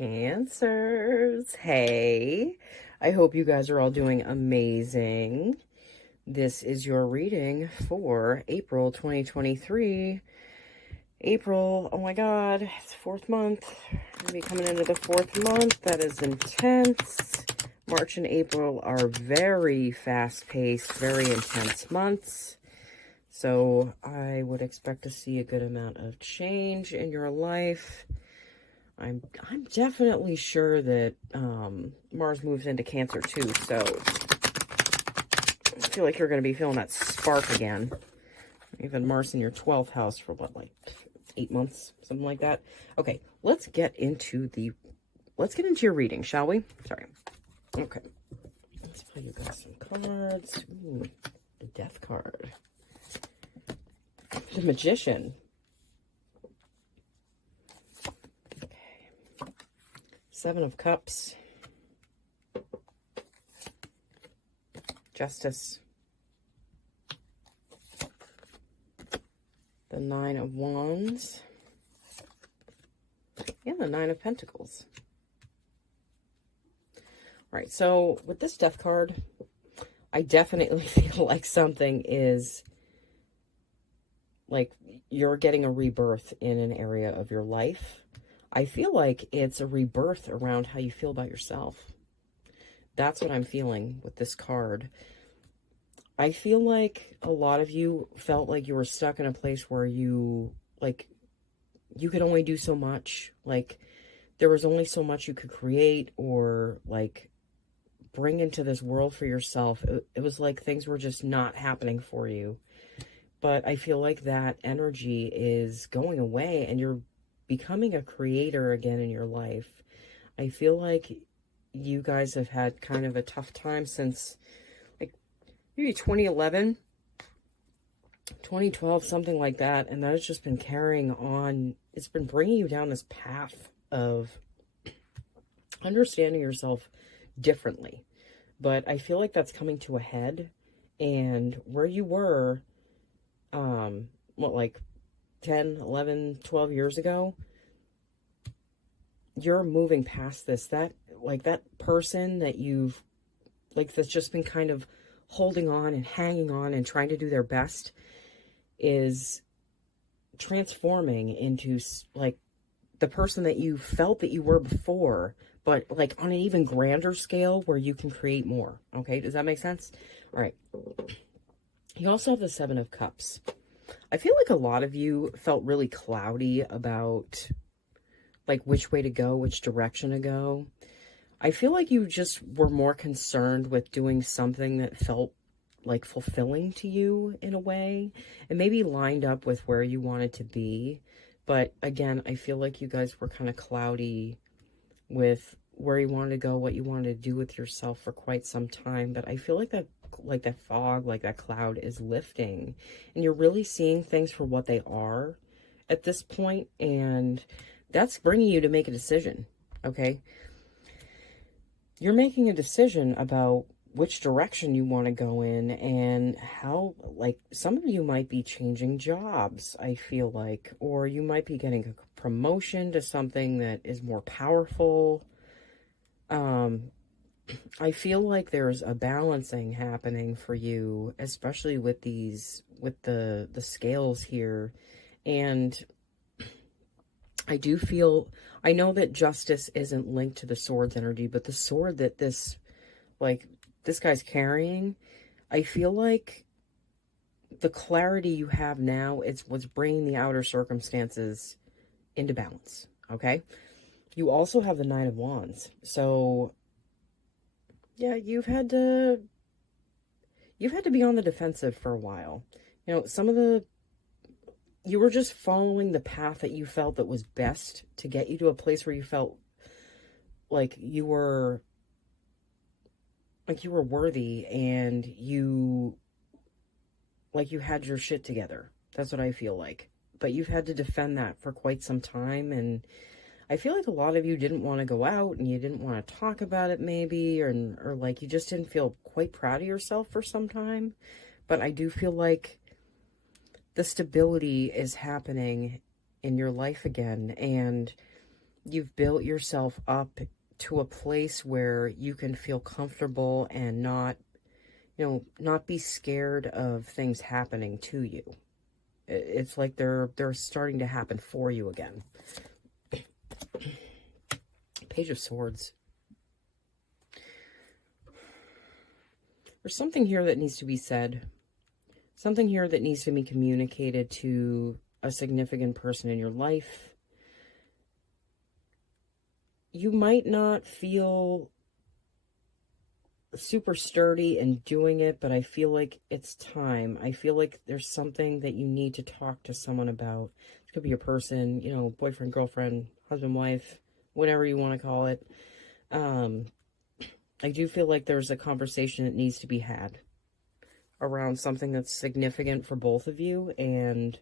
Cancers. Hey, I hope you guys are all doing amazing. This is your reading for April 2023. April, oh my God, it's fourth month. We're gonna be coming into the fourth month. That is intense. March and April are very fast-paced, very intense months. So I would expect to see a good amount of change in your life. I'm definitely sure that Mars moves into Cancer too, so I feel like you're going to be feeling that spark again. Even Mars in your 12th house for what, like 8 months, something like that. Okay, let's get into your reading, shall we? Sorry. Okay. Let's play you guys some cards. Ooh, the Death card. The Magician. Seven of Cups. Justice. The Nine of Wands. And the Nine of Pentacles. All right, so with this Death card, I definitely feel like something is, like, you're getting a rebirth in an area of your life. I feel like it's a rebirth around how you feel about yourself. That's what I'm feeling with this card. I feel like a lot of you felt like you were stuck in a place where you could only do so much. Like, there was only so much you could create or, like, bring into this world for yourself. It was like things were just not happening for you. But I feel like that energy is going away and you're becoming a creator again in your life. I feel like you guys have had kind of a tough time since, like, maybe 2011, 2012, something like that. And that has just been carrying on. It's been bringing you down this path of understanding yourself differently. But I feel like that's coming to a head. And where you were, like 10, 11, 12 years ago, you're moving past this. That person that you've, like, that's just been kind of holding on and hanging on and trying to do their best is transforming into, like, the person that you felt that you were before, but, like, on an even grander scale where you can create more. Okay, does that make sense? All right. You also have the Seven of Cups. I feel like a lot of you felt really cloudy about, like, which way to go, which direction to go. I feel like you just were more concerned with doing something that felt, like, fulfilling to you in a way, and maybe lined up with where you wanted to be. But again, I feel like you guys were kind of cloudy with where you wanted to go, what you wanted to do with yourself for quite some time. But I feel like that fog, like that cloud is lifting and you're really seeing things for what they are at this point. And that's bringing you to make a decision. Okay. You're making a decision about which direction you want to go in and how, like, some of you might be changing jobs, I feel like, or you might be getting a promotion to something that is more powerful. I feel like there's a balancing happening for you, especially with the scales here. And I do feel, I know that justice isn't linked to the sword's energy, but the sword that this guy's carrying, I feel like the clarity you have now is what's bringing the outer circumstances into balance. Okay. You also have the Nine of Wands. So yeah, you've had to be on the defensive for a while. You know, you were just following the path that you felt that was best to get you to a place where you felt like you were worthy and you had your shit together. That's what I feel like. But you've had to defend that for quite some time, and I feel like a lot of you didn't want to go out and you didn't want to talk about it maybe, or like you just didn't feel quite proud of yourself for some time. But I do feel like the stability is happening in your life again, and you've built yourself up to a place where you can feel comfortable and not, not be scared of things happening to you. It's like they're starting to happen for you again. Page of Swords. There's something here that needs to be said. Something here that needs to be communicated to a significant person in your life. You might not feel super sturdy in doing it, but I feel like it's time. I feel like there's something that you need to talk to someone about. It could be a person, boyfriend, girlfriend, husband, wife, whatever you want to call it. I do feel like there's a conversation that needs to be had around something that's significant for both of you, and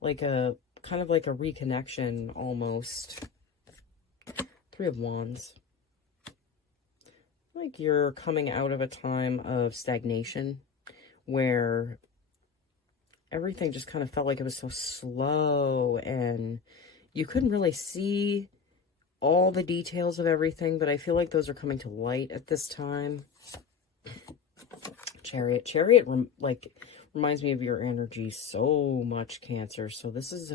like a kind of like a reconnection almost. Three of Wands. Like you're coming out of a time of stagnation where everything just kind of felt like it was so slow and you couldn't really see all the details of everything, but I feel like those are coming to light at this time. Chariot reminds me of your energy so much, Cancer. So this is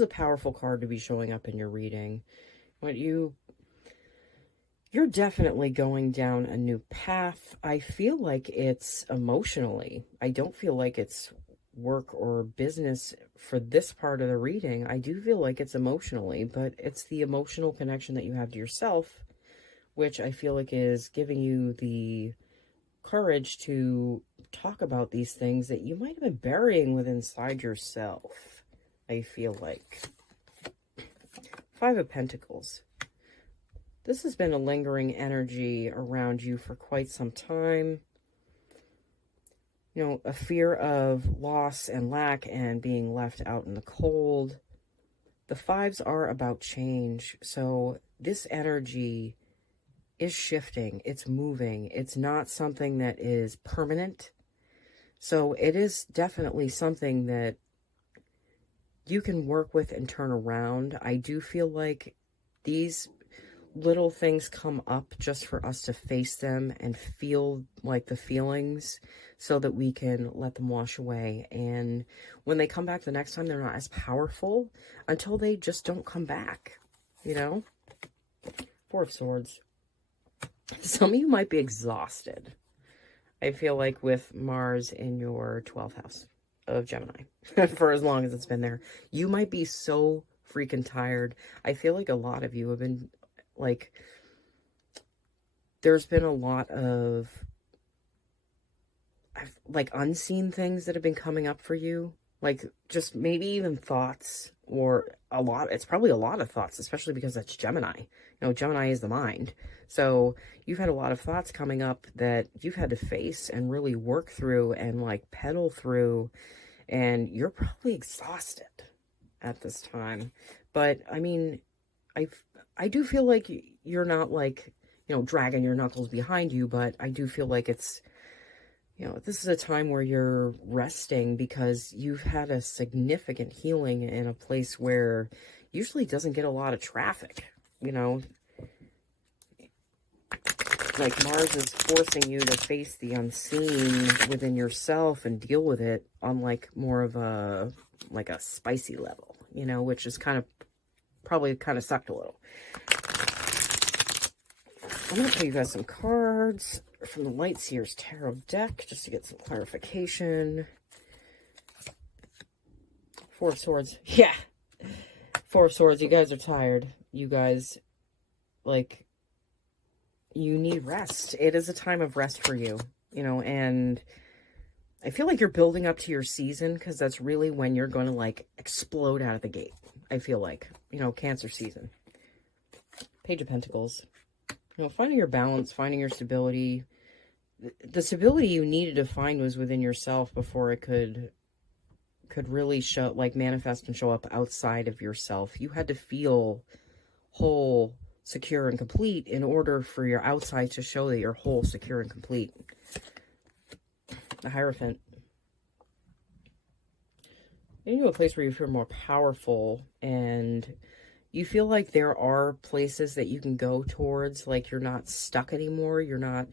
a powerful card to be showing up in your reading. You're definitely going down a new path. I feel like it's emotionally. I don't feel like it's work or business for this part of the reading. I do feel like it's emotionally, but it's the emotional connection that you have to yourself, which I feel like is giving you the courage to talk about these things that you might have been burying within inside yourself, I feel like. Five of Pentacles. This has been a lingering energy around you for quite some time. A fear of loss and lack and being left out in the cold. The fives are about change. So this energy is shifting. It's moving. It's not something that is permanent. So it is definitely something that you can work with and turn around. I do feel like these little things come up just for us to face them and feel like the feelings so that we can let them wash away. And when they come back the next time, they're not as powerful until they just don't come back, Four of Swords. Some of you might be exhausted. I feel like with Mars in your 12th house of Gemini for as long as it's been there, you might be so freaking tired. I feel like a lot of you have been there's been a lot of unseen things that have been coming up for you, just maybe even thoughts, or it's probably a lot of thoughts, especially because that's Gemini. Gemini is the mind. So you've had a lot of thoughts coming up that you've had to face and really work through and pedal through, and you're probably exhausted at this time. But I mean, I do feel like you're not dragging your knuckles behind you, but I do feel like it's, this is a time where you're resting because you've had a significant healing in a place where usually doesn't get a lot of traffic, Mars is forcing you to face the unseen within yourself and deal with it on more of a spicy level, which is probably sucked a little. I'm going to play you guys some cards from the Light Seers Tarot deck just to get some clarification. Four of Swords. Yeah. Four of Swords. You guys are tired. You guys, you need rest. It is a time of rest for you, and I feel like you're building up to your season because that's really when you're going to explode out of the gate. I feel like, Cancer season. Page of Pentacles. Finding your balance, finding your stability. The stability you needed to find was within yourself before it could really show, manifest and show up outside of yourself. You had to feel whole, secure, and complete in order for your outside to show that you're whole, secure, and complete. The Hierophant. Getting to a place where you feel more powerful and you feel like there are places that you can go towards, like you're not stuck anymore. You're not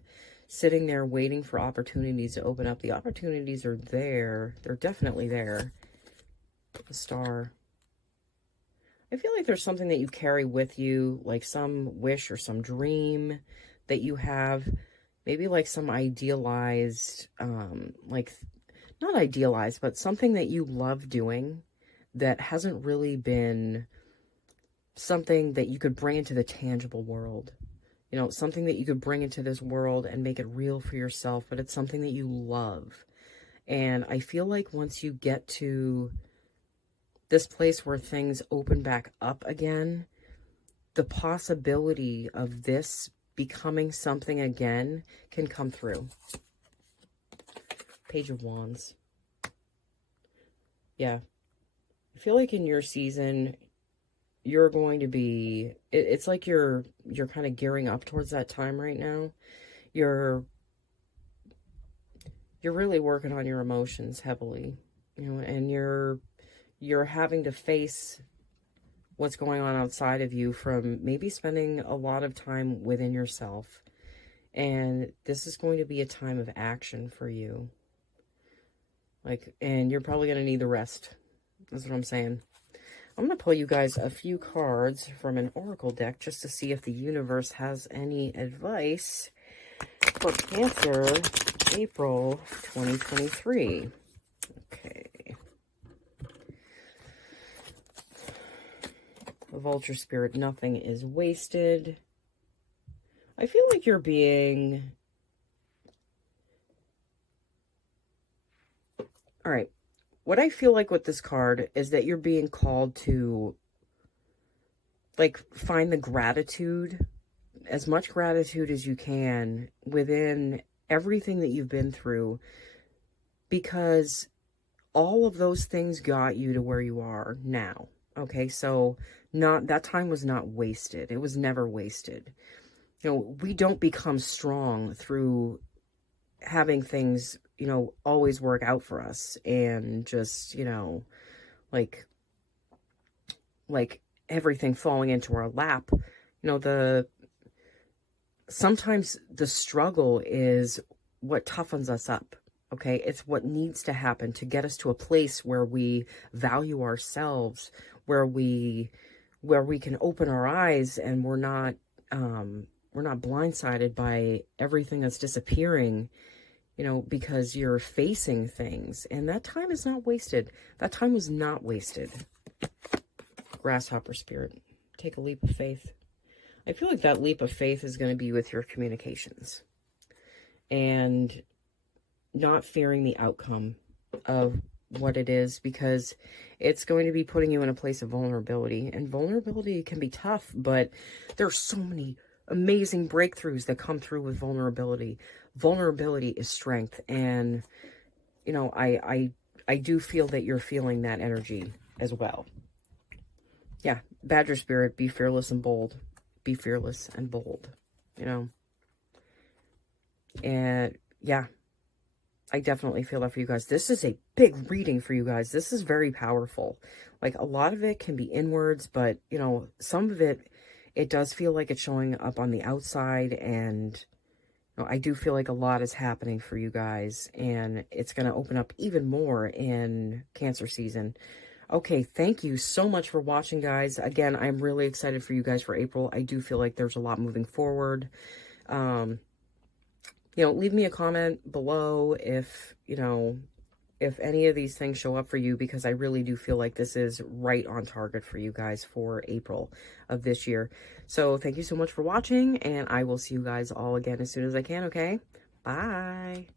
sitting there waiting for opportunities to open up. The opportunities are there. They're definitely there. The Star. I feel like there's something that you carry with you, like some wish or some dream that you have. Maybe like some idealized, like, not idealized, but something that you love doing that hasn't really been something that you could bring into the tangible world. You know, something that you could bring into this world and make it real for yourself, but it's something that you love. And I feel like once you get to this place where things open back up again, the possibility of this becoming something again can come through. Page of Wands. Yeah. I feel like in your season, you're going to be, it's like you're kind of gearing up towards that time right now. You're really working on your emotions heavily, you know, and you're having to face what's going on outside of you from maybe spending a lot of time within yourself. And this is going to be a time of action for you. Like, and you're probably going to need the rest. That's what I'm saying. I'm going to pull you guys a few cards from an oracle deck just to see if the universe has any advice for Cancer, April 2023. Okay. The Vulture Spirit, nothing is wasted. I feel like you're being... All right. What I feel like with this card is that you're being called to, like, find the gratitude, as much gratitude as you can within everything that you've been through, because all of those things got you to where you are now. Okay, so that time was not wasted. It was never wasted. You know, we don't become strong through having things, you know, always work out for us and just, you know, like everything falling into our lap. You know, sometimes the struggle is what toughens us up. Okay, it's what needs to happen to get us to a place where we value ourselves, where we can open our eyes and we're not blindsided by everything that's disappearing, you know, because you're facing things. And that time is not wasted. That time was not wasted. Grasshopper Spirit, take a leap of faith. I feel like that leap of faith is going to be with your communications and not fearing the outcome of what it is, because it's going to be putting you in a place of vulnerability, and vulnerability can be tough, but there's so many amazing breakthroughs that come through with vulnerability. Vulnerability is strength, and you know, I do feel that you're feeling that energy as well. Yeah, Badger Spirit, be fearless and bold. Be fearless and bold, you know. And yeah, I definitely feel that for you guys. This is a big reading for you guys. This is very powerful. Like, a lot of it can be inwards, but, you know, some of it, it does feel like it's showing up on the outside. And, you know, I do feel like a lot is happening for you guys. And it's going to open up even more in Cancer season. Okay, thank you so much for watching, guys. Again, I'm really excited for you guys for April. I do feel like there's a lot moving forward. You know, leave me a comment below if, you know, if any of these things show up for you, because I really do feel like this is right on target for you guys for April of this year. So thank you so much for watching, and I will see you guys all again as soon as I can, okay? Bye.